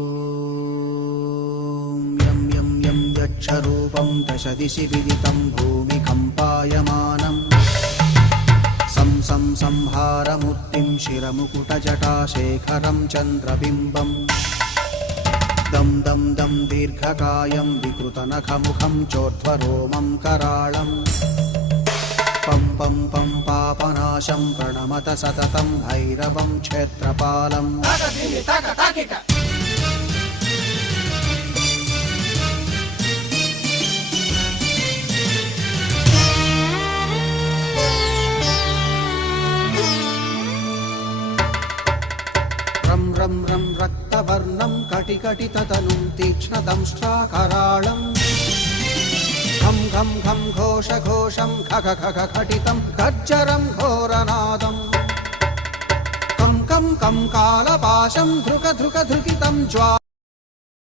यं यं यं यक्षरूपं दशदिशि विदितं भूमिकम्पायमानम् सं संहारमूर्तिं शिरमुकुटजटाशेखरं चन्द्रबिम्बम् दं दं दं दीर्घकायं विकृतनखमुखं चोर्ध्वरोमं कराळम् पं पं पं पापनाशं प्रणमत सततं भैरवं क्षेत्रपालम् रं रं रं रक्तवर्णं कटिकटिततनुं तीक्ष्णदंष्ट्राकराळम् घं घं घं घोषघोषं खग खग खटितं गर्जरं घोरनादम् कं कं कं कालपाशं धृक धृक धृकितं ज्वा